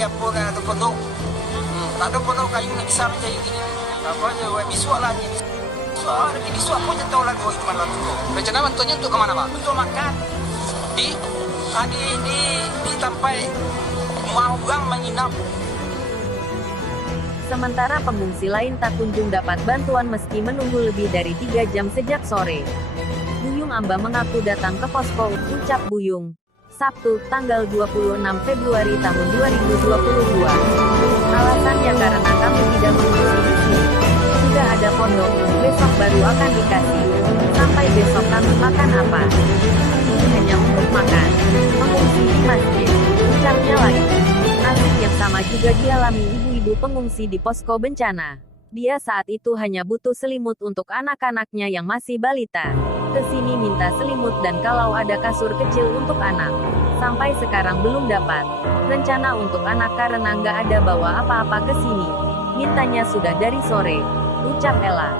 dia pun ada pondok. Tak ada pondok kayu nak besar macam ini. Apa aja, bisuak lah ni. Bisuak pun tak tahu lagi itu mana tu. Rencana bantuannya untuk kemana Pak? Untuk makan. Di? Di tempat mau orang menginap. Sementara pengungsi lain tak kunjung dapat bantuan meski menunggu lebih dari 3 jam sejak sore. Buyung Amba mengaku datang ke posko, ucap Buyung. Sabtu, tanggal 26 Februari tahun 2022. Alasannya karena kami tidak mengungsi di sini. Sudah ada pondok, besok baru akan dikasih. Sampai besok kami makan apa? Ini hanya untuk makan. Mengungsi di masjid. Ucapnya lagi. Nasib yang sama juga dialami ibu-ibu pengungsi di posko bencana. Dia saat itu hanya butuh selimut untuk anak-anaknya yang masih balita. Kesini minta selimut dan kalau ada kasur kecil untuk anak. Sampai sekarang belum dapat. Rencana untuk anak karena nggak ada bawa apa-apa ke sini. Mintanya sudah dari sore. Ucap Ella.